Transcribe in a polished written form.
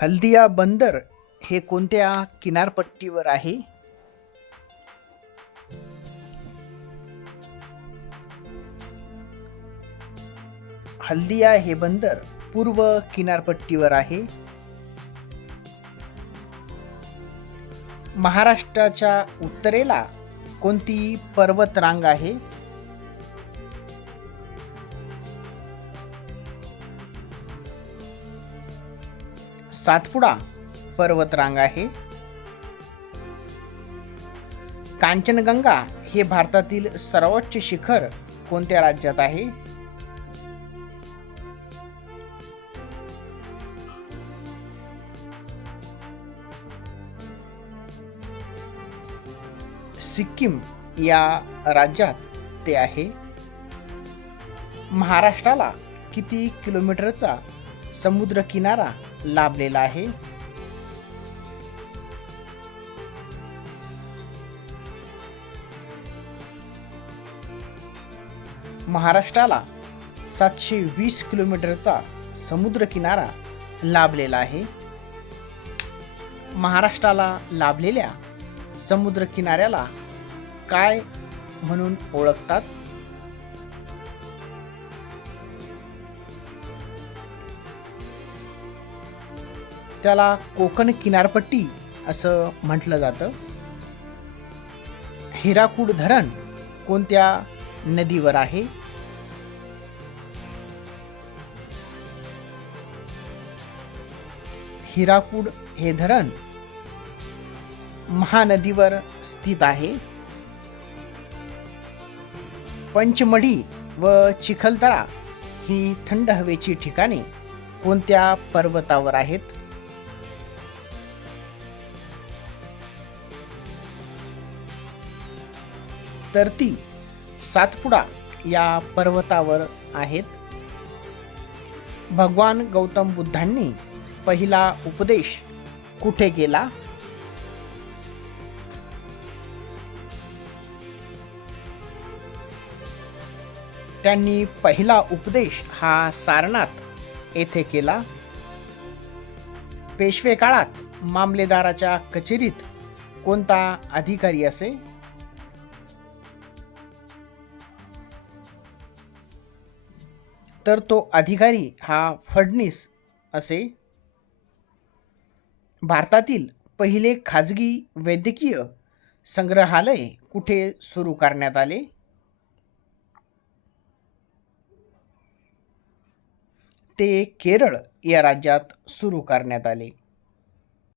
हल्दिया बंदर हे कोणत्या किनारपट्टीवर आहे? हल्दिया हे बंदर पूर्व किनारपट्टीवर आहे. महाराष्ट्राच्या उत्तरेला कोणती पर्वतरांग आहे? सातपुडा पर्वतरांग आहे. कांचनगंगा हे भारतातील सर्वोच्च शिखर कोणत्या राज्यात आहे? सिक्कीम या राज्यात ते आहे. महाराष्ट्राला किती किलोमीटरचा समुद्र किनारा लाभलेला आहे? महाराष्ट्राला 720 किलोमीटरचा समुद्र किनारा लाभलेला आहे. महाराष्ट्राला लाभलेल्या समुद्र किनाऱ्याला काय म्हणून ओळखतात? त्याला कोकण किनारपट्टी असं म्हटलं जातं. हिराकूड धरण कोणत्या नदीवर आहे? हिराकूड हे धरण महानदीवर स्थित आहे. पंचमढी व चिखलदरा ही थंड हवेची ठिकाणे कोणत्या पर्वतावर आहेत? तर ती सातपुडा या पर्वतावर आहेत. भगवान गौतम बुद्धांनी पहिला उपदेश कुठे केला? त्यांनी पहिला उपदेश हा सारनाथ येथे केला. पेशवे काळात मामलेदाराच्या कचेरीत कोणता अधिकारी असे? तर तो अधिकारी हा फडणीस असे. भारतातील पहिले खाजगी वैद्यकीय संग्रहालय कुठे सुरू करण्यात आले? ते केरळ या राज्यात सुरू करण्यात आले.